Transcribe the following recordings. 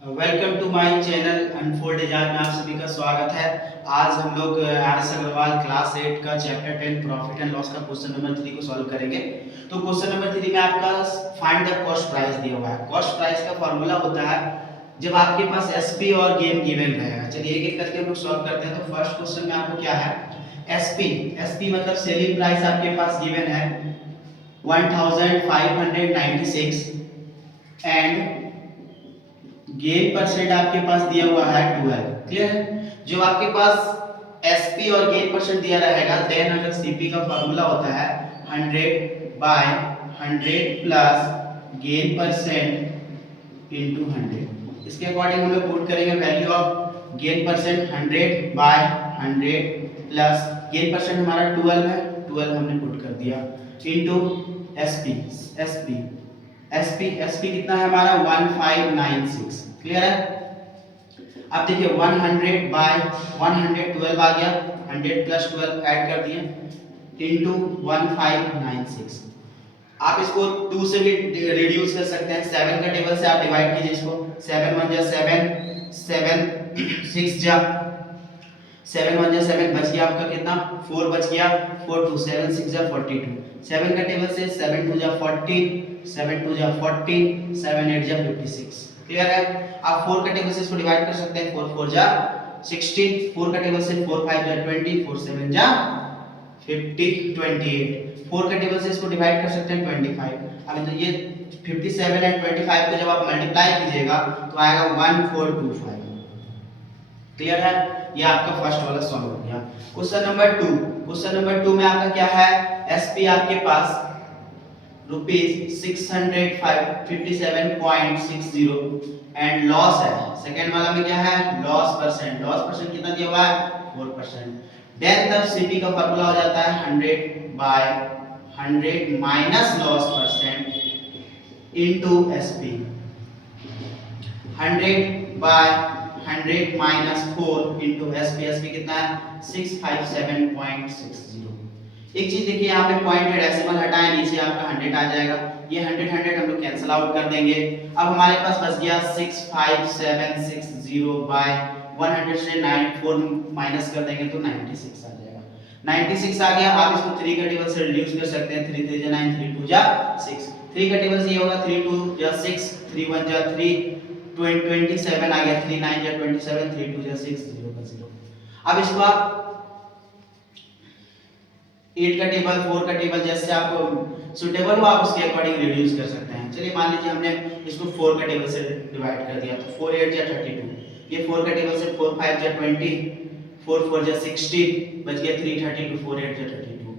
Welcome to my channel unfold Ejaz में आप सभी का स्वागत है। आज हम लोग आर.एस. अग्रवाल क्लास 8 का चैप्टर 10 प्रॉफिट एंड लॉस का क्वेश्चन नंबर 3 को सॉल्व करेंगे। तो क्वेश्चन नंबर 3 में आपका फाइंड द कॉस्ट प्राइस दिया हुआ है। कॉस्ट प्राइस का फॉर्मूला होता है जब आपके पास एसपी और गेन गिवन रहेगा। चलिए एक एक करके हम लोग सॉल्व करते हैं। तो फर्स्ट क्वेश्चन में आपको क्या है, एसपी मतलब सेलिंग प्राइस आपके पास गिवन है 1596 एंड गेन परसेंट आपके पास दिया हुआ है 12। क्लियर है। जो आपके पास एसपी और गेन परसेंट दिया रहेगा, देन अगर सीपी का फार्मूला होता है 100/100 प्लस गेन परसेंट इनटू 100। इसके अकॉर्डिंग हम लोग पुट करेंगे value of gain percent 100/100 plus gain percent हमारा 12 है, 12 हमने पुट कर दिया इनटू एसपी। एसपी कितना है हमारा 1596। क्लियर है। अब देखिए 100/100 आ गया, 100 प्लस 12 ऐड कर दिए इनटू 1596। आप इसको 2 से भी रिड्यूस कर सकते हैं। 7 का टेबल से आप डिवाइड कीजिए इसको। 7 1 जा 7, 7 6 जा 7 1 जा 7, बच गया आपका कितना 4 बच गया, 4 2 7 6 जा 42। 7 का टेबल से 7 2 जा 40, 7 2 जा 40, 7 8 जा 56। क्लियर है। आप 4 का टेबल से इसको डिवाइड कर सकते हैं। 4 4 जा 16, 4 का टेबल से 4 5 जा 20, 4 7 जा 50 28। 4 का टेबल से इसको डिवाइड कर सकते हैं 25। अब तो ये 57 एंड 25 को जब आप मल्टीप्लाई कीजिएगा तो आएगा 1425। क्लियर है। ये आपका फर्स्ट वाला सॉल्व हो गया। Question number 2। क्वेश्चन नंबर 2 में आपका क्या है, एसपी आपके पास ₹657.60 एंड लॉस है। सेकंड वाला में क्या है, लॉस परसेंट। लॉस परसेंट कितना दिया हुआ है 4%। देन तब सीपी का फार्मूला हो जाता है 100/100 minus loss percent into SP. 100/100 minus 4 into SP. SP कितना है 657.60। एक चीज देखिए, यहाँ पे पॉइंट है, डेसिमल हटाएं, नीचे आपका 100 आ जाएगा। ये 100 100 हम लोग कैंसिल आउट कर देंगे। अब हमारे पास बच गया 65760/100 से 94 माइनस कर देंगे तो 96 आ जाएगा। 96 आ गया। आप इसको 3 का टेबल से रिड्यूस कर सकते हैं। 3 3 जा 9, 3 2 जा 6। 3 का टेबल से ये होगा 3 2 जा 6, 3 1 जा 3, 27 आ गया। 3 9 जा 27, 3 2 जा 6, 0 का 0। अब इसको आप 8 का टेबल, 4 का टेबल जैसे आपको सुटेबल हो आप उसके अकॉर्डिंग रिड्यूस कर सकते हैं। चलिए मान लीजिए हमने इसको 4 का टेबल से डिवाइड कर दिया तो 4 8 जा 32। ये 4 का टेबल से 4 5 जा 20, 4 4 जा 60, बच गया 3 32, 4 8 जा 32।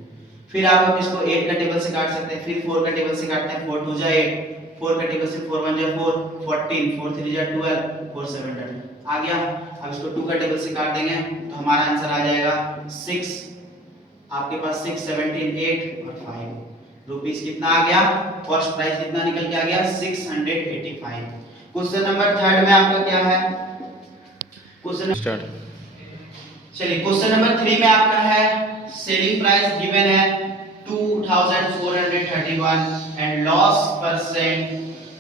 फिर आप इसको 8 का टेबल से काट सकते हैं। फिर 4 का टेबल से काटते हैं। 4 2 जा 8, 4 का टेबल से 4 1 जा 4, 14, 4 3 जा 12, 4 7 जा 10 आ गया। अब इसको 2 का टेबल से काट देंगे तो हमारा आंसर आ जाएगा 6। आपके पास 6 17 8 और 5 रुपीस कितना आ गया, कॉस्ट प्राइस कितना निकल के आ गया 685। क्वेश्चन नंबर 3 में आपका क्या है, क्वेश्चन स्टार्ट। चलिए क्वेश्चन नंबर 3 में आपका है सेलिंग प्राइस गिवन है 2431 and loss percent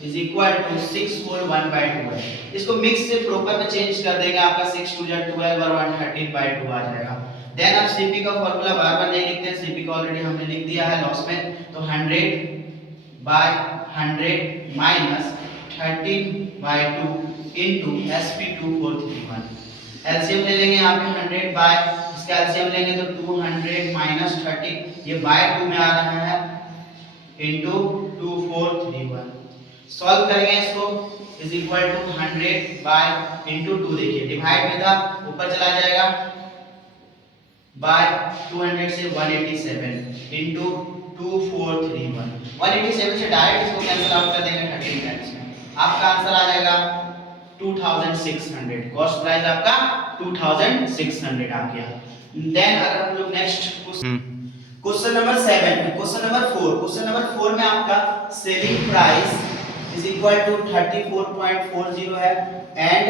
is equal to 6 whole 1/2 है। इसको मिक्स से प्रॉपर में चेंज कर देंगे। आपका 6 2 जा 12 और 113/2 आ जाएगा। देन आप सीपी का फार्मूला बार-बार नहीं लिखते हैं, सीपी का ऑलरेडी हमने लिख दिया है लॉस में। तो 100/100 माइनस 13/2 इनटू SP2431। एलसीएम ले लेंगे यहाँ पे 100 बाय, इसका एलसीएम लेंगे तो 200 माइनस 30, ये बाय 2 में आ रहा है इनटू 2431। सॉल्व करेंगे इसको is equal to 100 by into 2। देखिए डिवाइड में था ऊपर चला जाएगा बाय 200 से 187 इनटू 2431। 187 से डायरेक्ट इसको कैंसिल आउट कर देंगे 13 टाइम्स में। आपका आंसर आ जाएगा 2600। कॉस्ट प्राइस आपका 2600 आ गया। देन अगर हम लोग next question number 7, question number 4। Question number 4 में आपका selling price is equal to 34.40 है एंड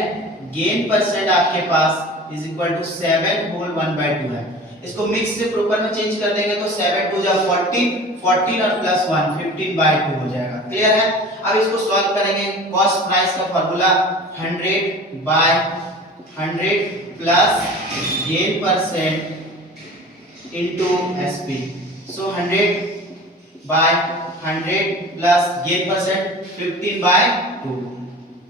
गेन परसेंट आपके पास इज इक्वल टू 7 होल 1/2 है। इसको मिक्स से प्रॉपर में चेंज कर देंगे तो 7 2 जा 14, 14 और प्लस 1 15/2 हो जाएगा। क्लियर है? अब इसको सॉल्व करेंगे। कॉस्ट प्राइस का formula 100/100 plus gain percent into SP. So 100/100 plus gain percent 15/2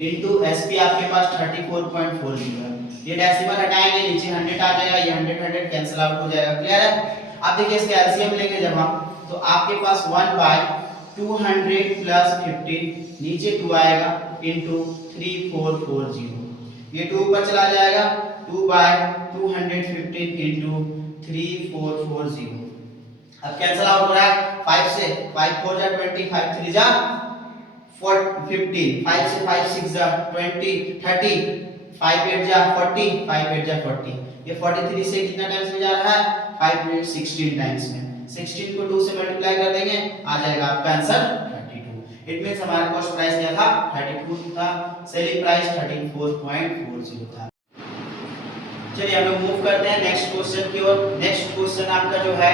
into SP आपके पास 34.40 है। ये डेसिमल हटाएंगे, नीचे 100 आ जाएगा, ये 100 कैंसिल आउट हो जाएगा। क्लियर है? अब देखिए इसके एलसीएम लेंगे जब हम, तो आपके पास 1/200 प्लस 15, नीचे 2 आएगा इनटू 3440। ये 2 ऊपर चला जाएगा, 2/215 इनटू 3440। अब कैंसिल आउट हो रहा है 5 से, 5 4 जा 20, 5 3 जा 15, 5 से 5 6 जा 20 30, 5 8 जा 40, 5 8 जा 40। ये 43 से कितना टाइम्स में जा रहा है? 5 में 16 टाइम्स में। 16 को 2 से मल्टीप्लाई कर देंगे, आ जाएगा आपका आंसर 32। इट मींस हमारा कॉस्ट प्राइस क्या था? 32 था, सेलिंग प्राइस 34.40 था। चलिए हम लोग मूव करते हैं नेक्स्ट क्वेश्चन की ओर। नेक्स्ट क्वेश्चन आपका जो है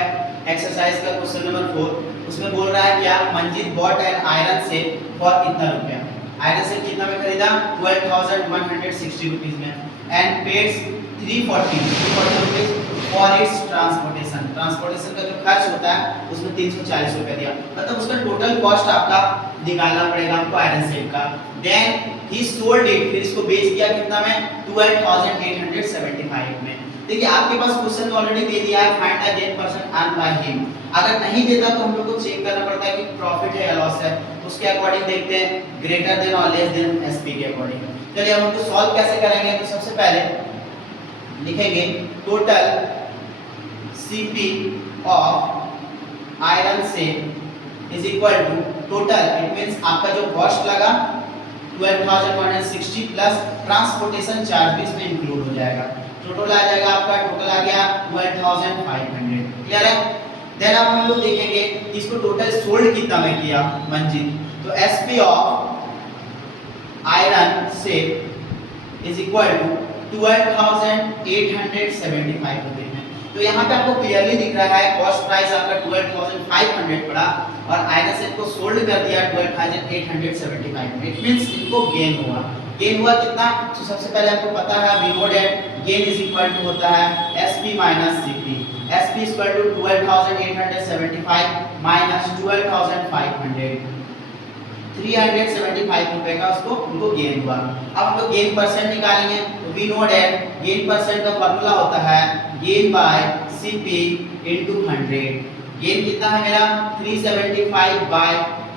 एक्सरसाइज का क्वेश्चन नंबर 4, उसमें बोल रहा है क्या? Manjeet bot an iron set for कितना रुपया? आयरन सेट कितना में खरीदा? 12,160 रुपीस में, and paid 340 rupees for its transportation. Transportation का जो खर्च होता है उसमें 340 रुपया दिया, मतलब उसका टोटल कॉस्ट आपका निकालना पड़ेगा हमको आयरन सेट का। देन ही सोल्ड इट, फिर इसको बेच दिया कितना में? 12,875 में। देखिए आपके पास क्वेश्चन ऑलरेडी दे दिया है, find the gain percent earn by him. अगर नहीं देता तो हम लोग को चेक करना पड़ता है कि प्रॉफिट है या लॉस है, उसके अकॉर्डिंग देखते हैं, ग्रेटर देन और लेस देन एसपी के अकॉर्डिंग। चलिए हम लोग सॉल्व कैसे करेंगे? तो सबसे पहले लिखेंगे total CP of iron set is equal to total, it means आपका जो कॉस्ट लगा 12,160 प्लस ट्रांसपोर्टेशन चार्ज भी इसमें इंक्लूड हो जाएगा। टोटल आ जाएगा आपका, टोटल आ गया 12,500। क्लियर है? देन अब हम लोग देखेंगे इसको टोटल सोल्ड कितना में किया मंजिल, तो SP of iron set is equal to 12,875 रुपए में। तो यहाँ पे आपको क्लियरली दिख रहा है कॉस्ट प्राइस आपका 12,500 पड़ा और आयरन सेट को सोल्ड कर दिया 12,875 में। इट मींस इनको गेन हुआ। गेन हुआ कितना? तो सबसे पहले आपको पता है we know that gain is equal to होता है SP minus CP. SP is equal to 12,875 minus 12,500, 375 रुपए का उसको उनको गेन हुआ। अब हम लोग गेन परसेंट निकालेंगे, तो we know that gain percent का फार्मूला होता है gain by CP into 100। Gain कितना है मेरा? 375 बाय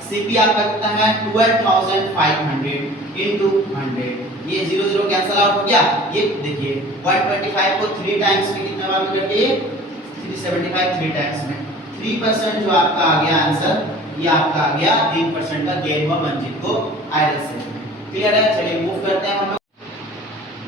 सीपी आपका कितना है? 12,500 इनटू 100। ये 0 0 कैंसिल आउट हो गया। ये देखिए 125 को 3 टाइम्स में कितना बार में करके 375 3 टाइम्स में 3% जो आपका आ गया आंसर, ये आपका आ गया 3% का गेन हुआ मंजिल को आयरन सेट में। क्लियर है? चलिए मूव करते हैं हम लोग।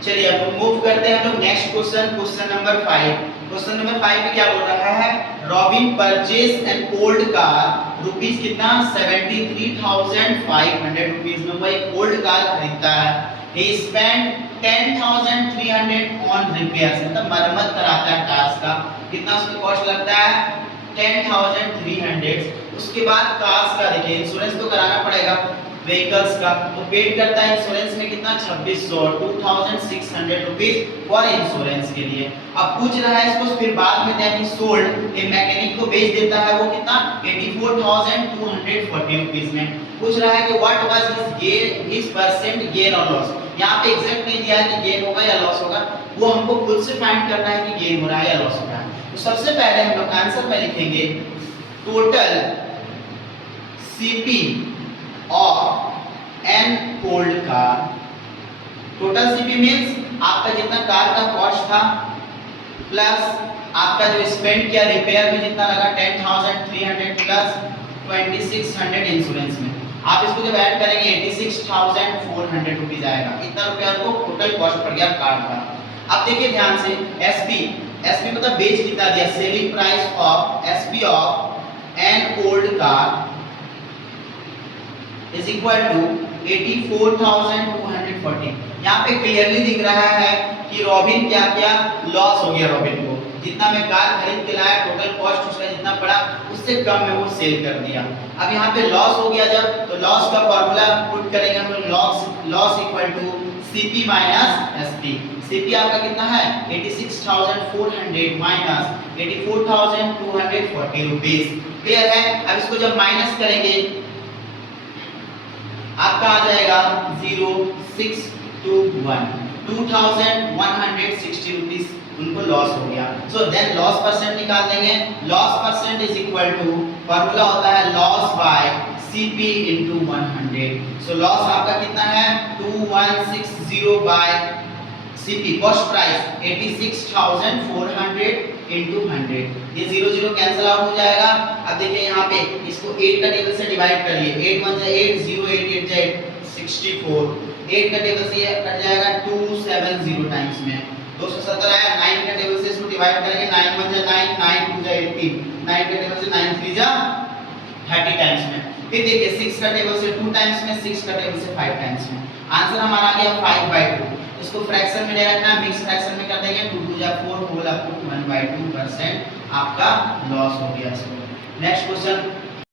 चलिए अब मूव करते हैं हम लोग next question, question number 5। Question number 5 में क्या बोल रहा है? Robin purchase an old car rupees कितना? 73,500 रुपीस में वो एक ओल्ड कार खरीदता है। he spent 10,300 on repairs, मतलब मरम्मत कराता है कार्स का। कितना उसका कॉस्ट लगता है? 10,300। उसके बाद कार्स का देखिए इंश्योरेंस तो कराना पड़ेगा व्हीकल्स का, तो पेड करता है इंश्योरेंस में कितना? 2600, 2,600 रुपीस फॉर इंश्योरेंस के लिए। अब पूछ रहा है इसको फिर बाद में दैट ही सोल्ड, एक मैकेनिक को बेच देता है वो कितना? 84,240 रुपीस में। पूछ रहा है कि what was his gain, his percent gain और लॉस। यहाँ पे एग्जैक्ट नहीं दिया है कि गेन होगा या लॉस होगा, वो हमको खुद से फाइंड करना है कि गेन हो रहा है या लॉस हो रहा है। तो सबसे पहले हम लोग आंसर में लिखेंगे total CP of an old car. Total CP means आपका जितना कार का कॉस्ट था प्लस आपका जो स्पेंड किया रिपेयर में जितना लगा 10,300 प्लस 2,600 इंश्योरेंस में। आप इसको जब ऐड करेंगे 86,400 रुपीस आएगा। इतना रुपया आपको टोटल कॉस्ट पड़ गया कार का। अब देखिए ध्यान से एसपी, एसपी मतलब बेच कितना दिया? Selling price of SP of an old car is equal to 84,240। यहाँ पे क्लियरली दिख रहा है कि रॉबिन क्या किया? लॉस हो गया रॉबिन को। जितना मैं कार खरीद के लाया टोटल कॉस्ट उसका जितना पड़ा उससे कम में वो सेल कर दिया। अब यहाँ पे लॉस हो गया जब, तो लॉस का फॉर्मूला पुट करेंगे हम लोग, loss equal to CP minus SP. CP आपका कितना है 86,400 माइनस 84,240 रुपीस। क्लियर है। अब इसको जब माइनस करेंगे आपका आ जाएगा 0621 2160 रुपीस उनको लॉस हो गया। सो देन लॉस परसेंट निकाल देंगे। Loss percent is equal to, formula होता है loss by CP into 100। So loss आपका कितना है 2160 by CP cost price 86,400 into 100। ये 0 कैंसिल आउट हो जाएगा। अब देखिए यहाँ पे इसको 8 का टेबल से डिवाइड करिए, 8 1 जा 8, 0 8 8 जा 64, 8 का टेबल से ये कट जाएगा 270 टाइम्स में 270 आया। 9 का टेबल से इसको डिवाइड करेंगे, 9 1 जा 9, 9 2 जा 18, 9 का टेबल से 9 3 जा 30 टाइम्स में। फिर देखिए 6 का टेबल से 2 टाइम्स में, 6 का टेबल से 5 टाइम्स में। आंसर हमारा आ गया 5/2। इसको फ्रैक्शन में ले रखना है, मिक्स फ्रैक्शन में कर देंगे, 2 2 जा 4 होल अप टू 1/2% आपका लॉस हो गया। इसको नेक्स्ट क्वेश्चन